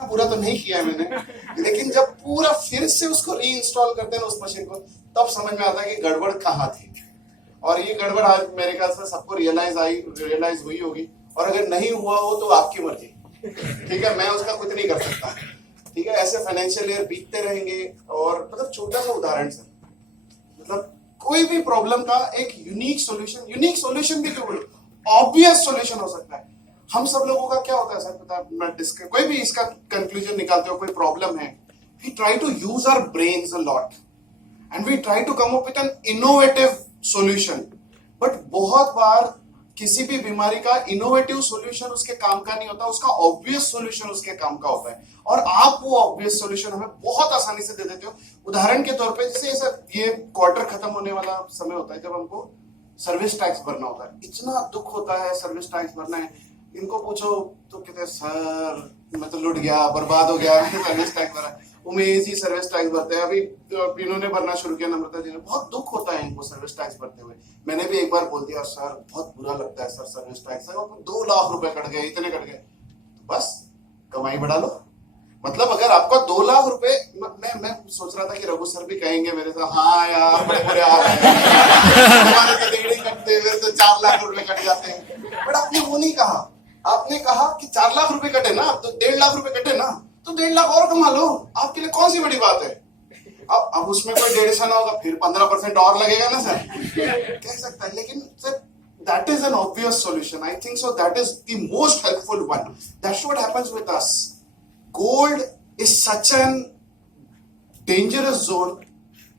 पूरा तो नहीं किया है मैंने, लेकिन जब पूरा फिर से उसको रीइंस्टॉल करते हैं ना उस मशीन को, तब समझ में आता है कि गड़बड़ कहाँ थी। और ये गड़बड़ आज मेरे ख्याल से सबको रियलाइज हुई होगी, और अगर नहीं हुआ हो तो आपकी मर्जी, ठीक है, मैं उसका कुछ नहीं कर सकता, ठीक है। ऐसे फाइनेंशियल ईयर बीतते रहेंगे। और मतलब छोटा सा उदाहरण सर, मतलब कोई भी प्रॉब्लम का एक यूनिक सॉल्यूशन भी क्यों, ऑब्वियस सॉल्यूशन हो सकता है। हम सब लोगों का क्या होता है सर, पता है, मैं कोई भी इसका कंक्लूजन निकालते हो, कोई प्रॉब्लम है, we try to use our brains a lot and we try to come up with an innovative solution. But बहुत बार किसी भी बीमारी का इनोवेटिव सॉल्यूशन उसके काम का नहीं होता, उसका ऑब्वियस सॉल्यूशन उसके काम का होता है, और आप वो ऑब्वियस सॉल्यूशन हमें बहुत आसानी से दे देते हो। उदाहरण के तौर पे जैसे सर ये क्वार्टर खत्म होने वाला समय होता है जब हमको सर्विस टैक्स भरना होता है, इतना दुख होता है सर्विस टैक्स भरना है। इनको पूछो तो कहते हैं सर मैं तो लुट गया, बर्बाद हो गया, सर्विस टैक्स भरा। उमेश ही सर्विस टैक्स भरते हैं, अभी इन्होंने भरना शुरू किया, नम्रता जी ने, बहुत दुख होता है इनको सर्विस टैक्स भरते हुए। मैंने भी एक बार बोल दिया सर बहुत बुरा लगता है सर सर्विस टैक्स है, 2 लाख रुपए कट गए, इतने कट गए, तो बस कमाई बढ़ा लो। मतलब अगर आपका 2 लाख रुपए, मैं सोच रहा था कि रघु सर भी कहेंगे मेरे से, हाँ यार बड़े बुरे हाल है, हमारे तो डिग्री कटते हुए तो 4 लाख रुपए कट जाते हैं। बट आपने वो नहीं कहा, आपने कहा कि 4 लाख रुपए कटे ना, तो 1.5 लाख रुपए कटे ना, तो 1.5 लाख और कमा लो, आपके लिए कौन सी बड़ी बात है। अब उसमें कोई 150 ना होगा, फिर 15% और लगेगा ना सर, कह सकता है। लेकिन sir that is an obvious solution. I think so. That is the most helpful one. That's what happens with us. Gold is such an dangerous zone.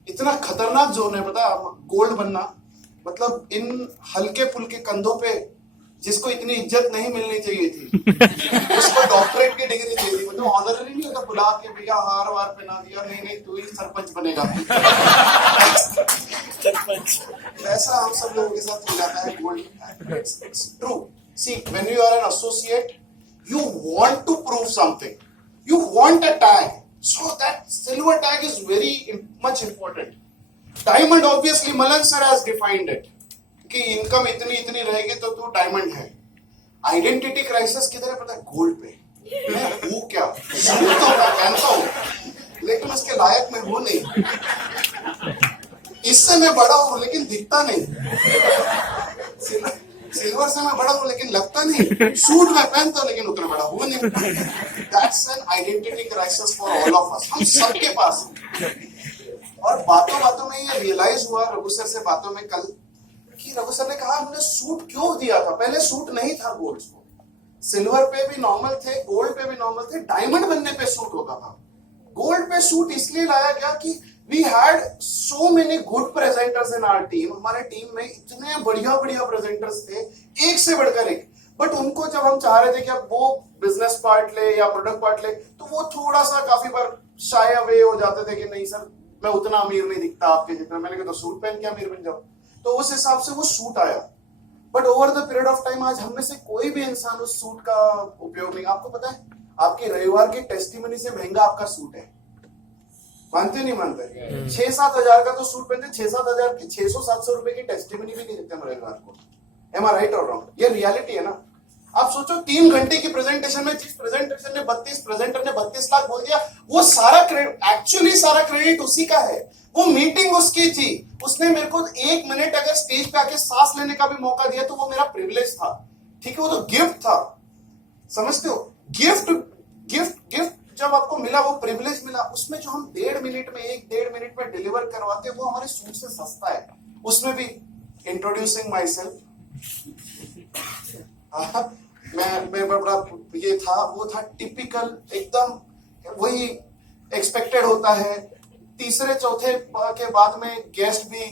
इतना खतरनाक जोन है, पता है गोल्ड बनना। मतलब इन हल्के फुल्के कंधों पे जिसको इतनी इज्जत नहीं मिलनी चाहिए थी, उसको डॉक्टरेट की डिग्री दे दी, मतलब ऑनररी नहीं होता, बुला के भैया हार वार पहना दिया, नहीं तू ही सरपंच बनेगा। सरपंच वैसा हम सब लोगों के साथ हो जाता है gold. It's true. See when you are an associate, you want to prove something, you want a tag, so that silver tag is very much important. Diamond, obviously Malan sir has defined it कि income इतनी रहेगी तो तू diamond है। Identity crisis किधर है पता है, गोल्ड पे। मैं हूँ क्या, सुनता हूँ, पहनता हूँ, लेकिन उसके लायक मैं हूँ नहीं। इससे मैं बड़ा हूँ लेकिन दिखता नहीं, सिल्वर से मैं बड़ा हूँ लेकिन लगता नहीं, सूट में पहनता हूँ लेकिन उतना बड़ा हूँ नहीं। That's an identity crisis for all of us. हम सबके पास। और बातों में ये रियलाइज हुआ रघु सर से बातों में कल, कि रघु सर ने कहा हमने सूट क्यों दिया था। पहले सूट नहीं था गोल्ड को, सिल्वर पे भी नॉर्मल थे, गोल्ड पे भी नॉर्मल थे, डायमंड बनने पे सूट होता था। गोल्ड पे सूट इसलिए लाया गया कि we had so many good presenters in our team. हमारे टीम में इतने बढ़िया प्रेजेंटर्स थे, एक से बढ़कर एक। बट उनको जब हम चाह रहे थे कि अब वो बिजनेस पार्ट ले या प्रोडक्ट पार्ट ले, तो वो थोड़ा सा काफी बार शाय अवे हो जाते थे कि नहीं सर मैं उतना अमीर नहीं दिखता आपके जितना। मैंने कहा तो सूट पहन के अमीर बन जाओ, तो उस हिसाब से वो सूट आया। But over the period of time आज हम में से कोई भी इंसान उस सूट का उपयोग नहीं। आपको पता है आपकी रविवार की टेस्टिमनी से महंगा आपका सूट है, मानते नहीं मानते? 6-7 हजार का तो सूट पहनते, 6-7 हजार की 600-700 रुपए की टेस्टिमनी भी नहीं देते हम रविवार को। एम आई राइट और रॉन्ग? ये रियलिटी है ना। आप सोचो 3 घंटे की प्रेजेंटेशन में जिस प्रेजेंटेशन ने 32 प्रेजेंटर ने 32 लाख बोल दिया, वो सारा क्रेडिट, एक्चुअली सारा क्रेडिट उसी का है। वो मीटिंग उसकी थी, उसने मेरे को 1 मिनट अगर स्टेज पे आके सांस लेने का भी मौका दिया तो वो मेरा प्रिविलेज था, ठीक है, वो तो गिफ्ट था। समझते हो? गिफ्ट जब आपको मिला, वो प्रिविलेज मिला, उसमें जो हम 1.5 मिनट में डिलीवर करवाते हैं वो हमारे सूट से सस्ता है। उसमें भी इंट्रोड्यूसिंग माई सेल्फ, मैं बड़ा ये था, वो था टिपिकल, एकदम वही एक्सपेक्टेड होता है। तीसरे चौथे के बाद में गेस्ट भी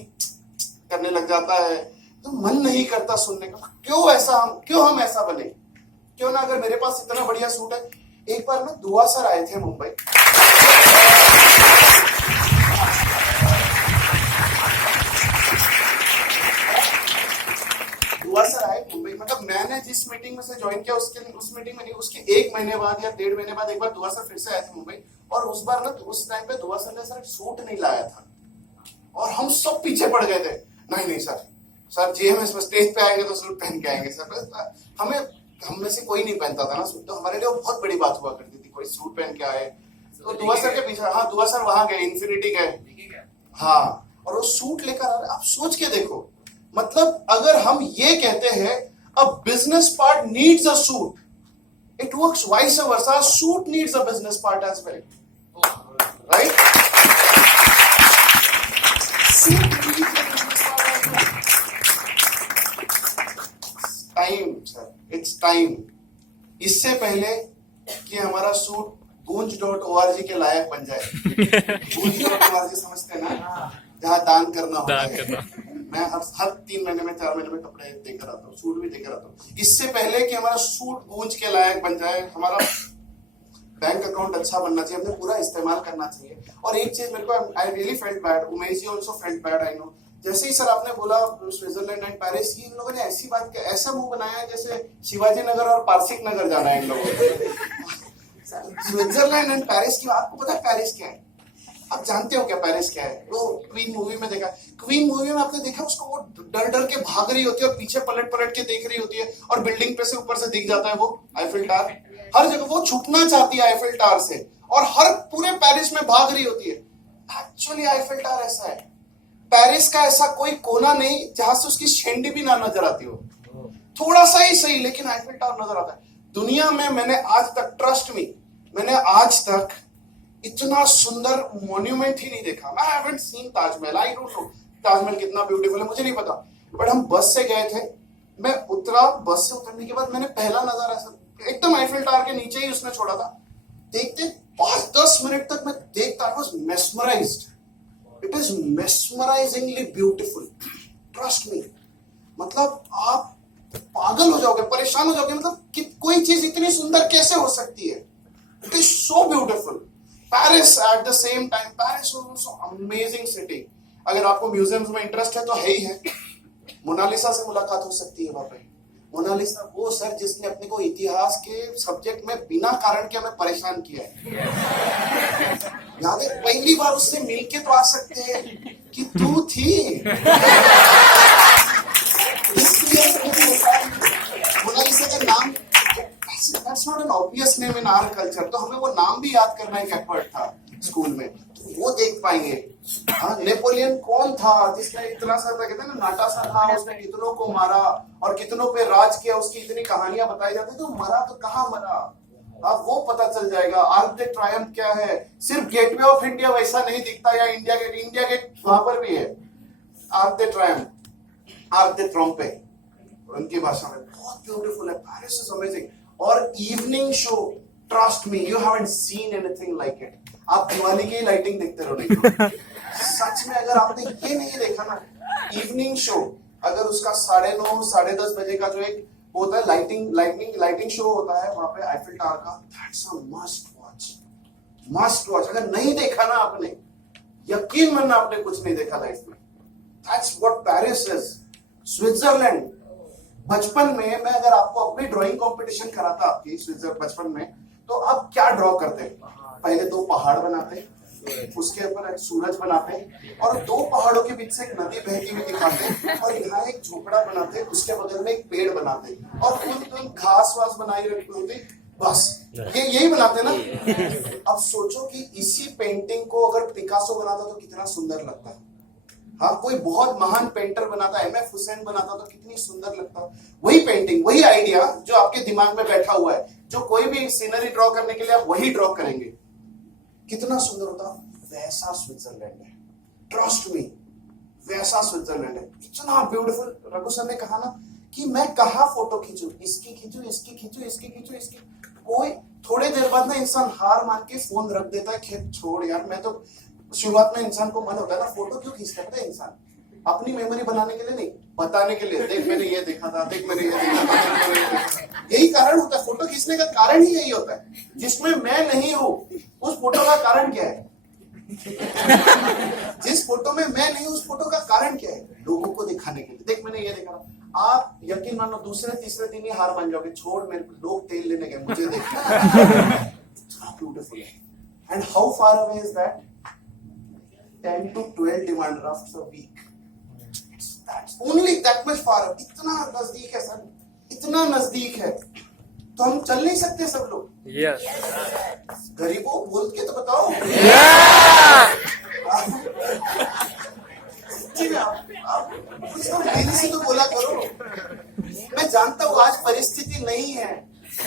करने लग जाता है, तो मन नहीं करता सुनने का। क्यों हम ऐसा बने? क्यों ना, अगर मेरे पास इतना बढ़िया सूट है। एक बार ना दुआ सर आए थे मुंबई, मतलब मैंने जिस मीटिंग में से ज्वाइन किया उस मीटिंग में नहीं, उसके 1 महीने बाद या 1.5 महीने बाद एक बार दुआ सर फिर से आए थे मुंबई। और उस बार ना उस टाइम पे दुआ सर ने सर सूट नहीं लाया था, और हम सब पीछे पड़ गए थे। नहीं सर जीएमएस में स्टेज पे आएंगे तो सूट पहन के आएंगे सर। हम में से कोई नहीं पहनता था ना सूट, तो हमारे लिए वो बहुत बड़ी बात हुआ करती थी। कोई सूट पहन के आए, तो दुआ सर के पीछे, हाँ दुआ सर वहां गए, इन्फिनिटी गए, हाँ, और वो सूट लेकर आ रहे। आप सोच के देखो, मतलब अगर हम ये कहते हैं a business part needs a suit, it works vice versa, suit needs a business part as well, right? Time sir, it's time. इससे पहले कि हमारा सूट गूंज.org के लायक बन जाए। गूंज.org समझते ना, जहाँ दान करना होता है। मैं हर 3 महीने में 4 महीने में कपड़े देकर आता हूँ, सूट भी देकर आता हूँ। इससे पहले कि हमारा सूट गूंज के लायक बन जाए, हमारा बैंक अकाउंट अच्छा बनना चाहिए, हमने पूरा इस्तेमाल करना चाहिए। और एक चीज मेरे को, I really felt bad, Umesh ji also felt bad, I know. जैसे ही सर आपने बोला स्विट्जरलैंड एंड पेरिस, इन लोगों ने ऐसी बात, ऐसा मुंह बनाया है जैसे शिवाजी नगर और पारसिक नगर जाना है इन लोगों को। स्विट्जरलैंड एंड पेरिस की, आपको पता है पेरिस क्या है? आप जानते हो क्या पेरिस क्या है? वो क्वीन मूवी में देखा, क्वीन मूवी में आपने देखा उसको, वो डर डर के भाग रही होती है और पीछे पलट पलट के देख रही होती है, और बिल्डिंग पे से ऊपर से दिख जाता है वो आईफिल टावर। हर जगह वो छुपना चाहती है आईफिल टावर से, और हर पूरे पेरिस में भाग रही होती है। एक्चुअली आईफिल टावर ऐसा है, पेरिस का ऐसा कोई कोना नहीं जहां से उसकी शेंडी भी ना नजर आती हो, थोड़ा सा ही सही, लेकिन आईफिल टावर नजर आता है। दुनिया में मैंने आज तक, ट्रस्ट मी, मैंने आज तक इतना सुंदर मॉन्यूमेंट ही नहीं देखा। मैं haven't seen Taj Mahal, I don't know Taj Mahal कितना ब्यूटीफुल है, मुझे नहीं पता, बट हम बस से गए थे, मैं उतरा, बस से उतरने के बाद मैंने पहला नजारा ऐसा एकदम आईफिल टावर के नीचे ही उसने छोड़ा था, देखते 5-10 मिनट तक मैं देखता, I was mesmerised. It is mesmerisingly beautiful, trust me. मतलब आप पागल हो जाओगे, परेशान हो जाओगे, मतलब कि कोई चीज इतनी सुंदर कैसे हो सकती है? It is so beautiful. Paris at the same time, Paris was amazing city. अगर आपको म्यूजियम्स में इंटरेस्ट है तो है ही है, मोनालिसा से मुलाकात हो सकती है वहां पे। मोनालिसा वो सर जिसने अपने को इतिहास के सब्जेक्ट में बिना कारण के हमें परेशान किया है। याद है पहली बार उससे मिलके तो आ सकते हैं कि तू थी। मोनालिसा का नाम, that's not an obvious name in our culture, तो हमें वो नाम भी याद करना एक एफर्ट था स्कूल में, तो वो देख पाएंगे। हाँ, नेपोलियन कौन था जिसने इतना सा, कहते हैं ना, नाटा सा था, उसने कितनों को मारा और कितनों पे राज किया, उसकी इतनी कहानियां बताई जाती, तो मरा तो कहाँ मरा, अब वो पता चल जाएगा। आर्क द ट्रायम्फ क्या है, सिर्फ गेटवे ऑफ इंडिया वैसा नहीं दिखता, या इंडिया गेट वहां पर भी है। Arc de Triomphe, Arc de Triomphe उनकी भाषा में, बहुत ब्यूटीफुल है। Paris is amazing. और evening show, trust me, you haven't seen anything like it. आप दिवाली की लाइटिंग देखते रहो, सच में अगर आपने ये नहीं देखा ना, इवनिंग शो, अगर उसका 9:30 10:30 बजे का जो एक होता है लाइटिंग शो होता है वहां पे आईफिल टावर का, दैट्स अ मस्ट वॉच। अगर नहीं देखा ना आपने, यकीन मानना आपने कुछ नहीं देखा लाइफ में। That's what Paris is. Switzerland, बचपन में मैं अगर आपको अपनी ड्राइंग कंपटीशन कराता आपकी स्विट्जरलैंड बचपन में, तो आप क्या ड्रॉ करते? पहले 2 पहाड़ बनाते, उसके ऊपर एक सूरज बनाते, और 2 पहाड़ों के बीच से एक नदी बहती हुई दिखाते, और यहाँ एक झोपड़ा बनाते, उसके बगल में एक पेड़ बनाते, और तुम घास वास बनाई रखी होती, बस यही बनाते ना। अब सोचो कि इसी पेंटिंग को अगर पिकासो बनाता तो कितना सुंदर लगता। हाँ, कोई बहुत महान पेंटर बनाता, एमएफ हुसैन बनाता तो कितनी सुंदर लगता। वही पेंटिंग, वही आइडिया जो आपके दिमाग में बैठा हुआ है, जो कोई भी सीनरी ड्रॉ करने के लिए आप वही ड्रॉ करेंगे, कितना सुंदर होता। वैसा स्विट्जरलैंड है, ट्रस्ट मी, वैसा स्विट्जरलैंड है, इतना ब्यूटीफुल। रघु सर ने कहा ना कि मैं कहाँ फोटो खींचूं, इसकी खींचूं, इसकी खींचूं, इसकी खींचूं, इसकी। कोई थोड़े देर बाद ना इंसान हार मान के फोन रख देता है, खेत छोड़ यार। मैं तो शुरुआत में इंसान को मन होता है ना, फोटो क्यों खींचता है इंसान? अपनी मेमोरी बनाने के लिए नहीं, बताने के लिए, देख मैंने ये देखा था, देख मैंने ये देखा था। यही कारण होता है, फोटो खींचने का कारण ही यही होता है। जिसमें मैं नहीं हूं उस फोटो का कारण क्या है? जिस फोटो में मैं नहीं हूं उस फोटो का कारण क्या है? लोगों को दिखाने के लिए, देख मैंने ये देखा। आप यकीन मानो दूसरे तीसरे दिन ही हार मान जाओगे, छोड़ मेरे को, लोग तेल लेने गए, मुझे देखना। ब्यूटीफुल है। And how far away is that? 10 to 12 demand drafts a week. That's only that much far. इतना नजदीक है सर, इतना नजदीक है। तो हम चल नहीं सकते सब लोग। यस। गरीबों बोल के तो बताओ। ठीक है, आप कुछ तो दिल से तो बोला करो। मैं जानता हूँ आज परिस्थिति नहीं है,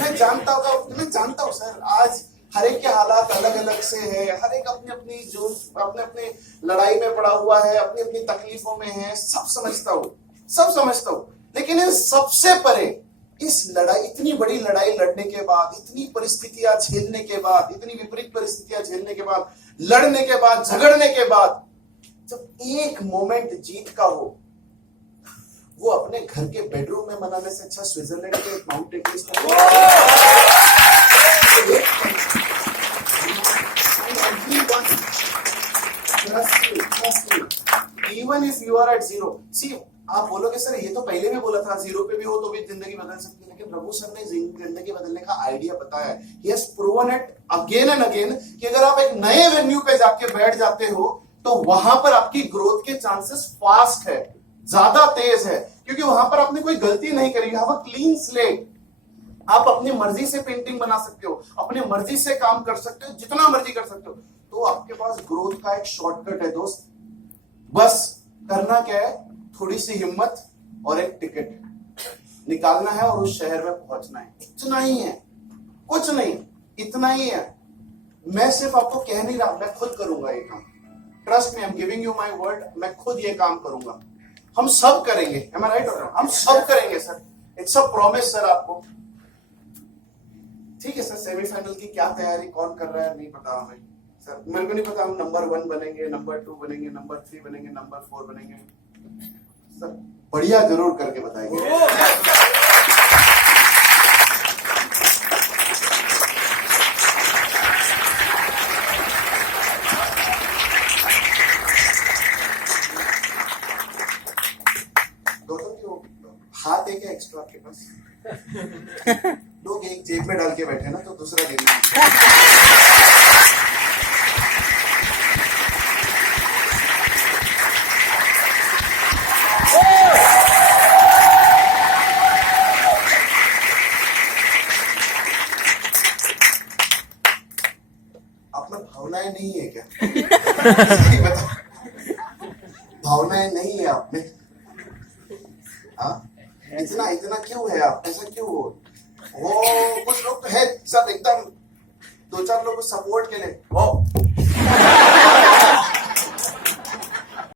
मैं जानता हूँ सर, आज हर एक के हालात अलग अलग से है, हर एक अपनी अपनी जो अपने अपने लड़ाई में पड़ा हुआ है, अपनी अपनी तकलीफों में है, सब समझता हूँ। लेकिन इन सबसे परे इस लड़ाई, इतनी बड़ी लड़ाई लड़ने के बाद, इतनी परिस्थितियां झेलने के बाद, इतनी विपरीत परिस्थितियां झेलने के बाद, लड़ने के बाद, झगड़ने के बाद, जब एक मोमेंट जीत का हो, वो अपने घर के बेडरूम में मनाने से अच्छा स्विट्जरलैंड के Mount Everest even if you are at zero. See, आप बोलोगे सर ये तो पहले भी बोला था, जीरो पे भी हो तो भी जिंदगी बदल सकती है, लेकिन रघु सर ने जिंदगी बदलने का आइडिया बताया है। He has proven it again and again कि अगर आप एक नए वेन्यू पे जाके बैठ जाते हो तो वहां पर आपकी ग्रोथ के चांसेस फास्ट है, ज्यादा तेज है, क्योंकि वहां पर आपने कोई गलती नहीं करी। You have a clean slate. आप अपनी मर्जी से पेंटिंग बना सकते हो, अपनी मर्जी से काम कर सकते हो, जितना मर्जी कर सकते हो। तो आपके पास ग्रोथ का एक शॉर्टकट है दोस्त। बस करना क्या है, थोड़ी सी हिम्मत और एक टिकट निकालना है और उस शहर में पहुंचना है। इतना ही है, कुछ नहीं, इतना ही है। मैं सिर्फ आपको कह नहीं रहा, मैं खुद करूंगा ये काम। Trust me, I am giving you my word, मैं खुद ये काम करूंगा। हम सब करेंगे, am I right or not? हम सब करेंगे sir, it's a promise sir आपको। ठीक है सर, सेमीफाइनल की क्या तैयारी कौन कर रहा है नहीं पता हमें सर, मेरे को नहीं पता हम नंबर 1 बनेंगे, नंबर 2 बनेंगे, नंबर 3 बनेंगे, नंबर 4 बनेंगे सर, बढ़िया जरूर करके बताएंगे। हाथ एक है एक्स्ट्रा आपके पास? लोग एक जेब में डाल के बैठे ना, तो दूसरा देना। आप में भावनाएं नहीं है क्या? भावनाएं नहीं है आप में? हाँ, इतना क्यों है आप, ऐसा क्यों हो? वो कुछ लोग तो है सर एकदम 2-4 लोग सपोर्ट के लिए,